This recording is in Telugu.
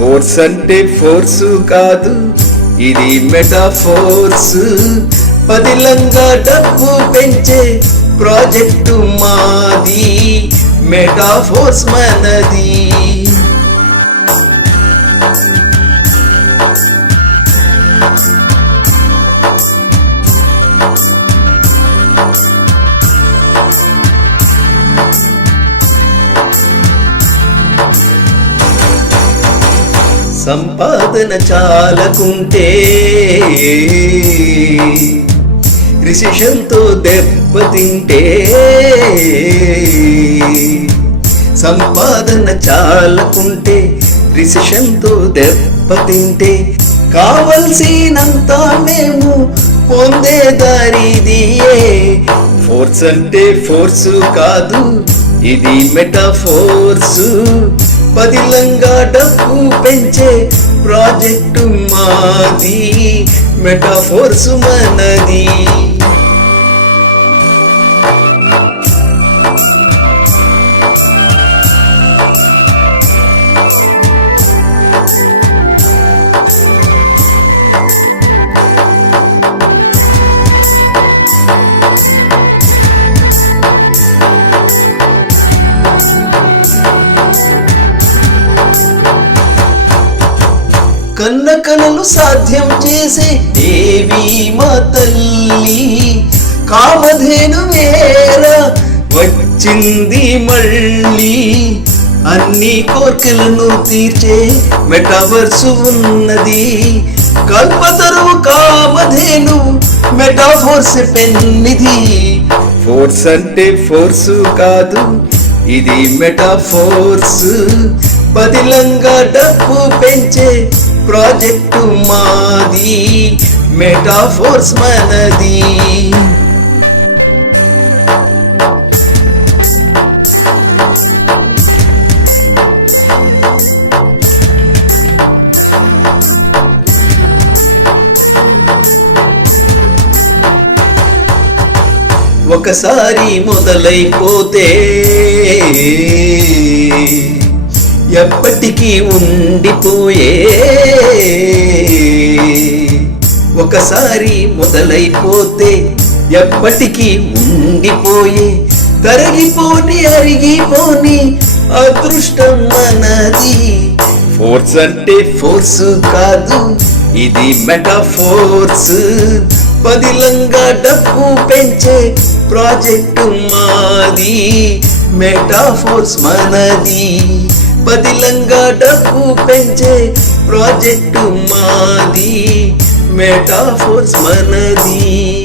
ఫోర్స్ అంటే ఫోర్స్ కాదు ఇది మెటాఫోర్స్ పదిలంగా డబ్బు పెంచే ప్రాజెక్టు మాది మెటాఫోర్స్ మనది. సంపాదన చాలకుంటే రిసిషన్తో దెబ్బతింటే సంపాదన చాలకుంటే రిసిషన్తో దెబ్బతింటే కావలసినంత మేము పొందే దారిదియే. ఫోర్స్ అంటే ఫోర్సు కాదు ఇది మెటాఫోర్స్. పదిలంగా డబ్బు పెంచే ప్రాజెక్టు మాది మెటాఫోర్స్ మనది. కన్న కలలు సాధ్యం చేసే దేవి మా తల్లి. కామధేను వేర వచ్చింది మళ్ళీ. అన్ని కోర్కెలను తీర్చే మెటావర్స్ ఉన్నది. కల్పతరువు కామధేను మెటాఫోర్స్ పెన్నిది. ఫోర్స్ అంటే ఫోర్స్ కాదు ఇది మెటాఫోర్స్. పదిలంగా డబ్బు పెంచే ప్రాజెక్టు మాది మెటాఫోర్స్ మనది. ఒకసారి మొదలైపోతే ఎప్పటికీ ఉండిపోయే. ఒకసారి మొదలైపోతే ఎప్పటికీ ఉండిపోయే. తరిగిపోని అరిగిపోని అదృష్టం మనది. ఫోర్స్ అంటే? ఫోర్స్ కాదు ఇది మెటాఫోర్స్ పదిలంగా డబ్బు పెంచే ప్రాజెక్టు మాది. మెటాఫోర్స్ మనది. పదిలంగా డబ్బు పెంచే ప్రాజెక్టు మాది. మెటాఫోర్స్ మనది.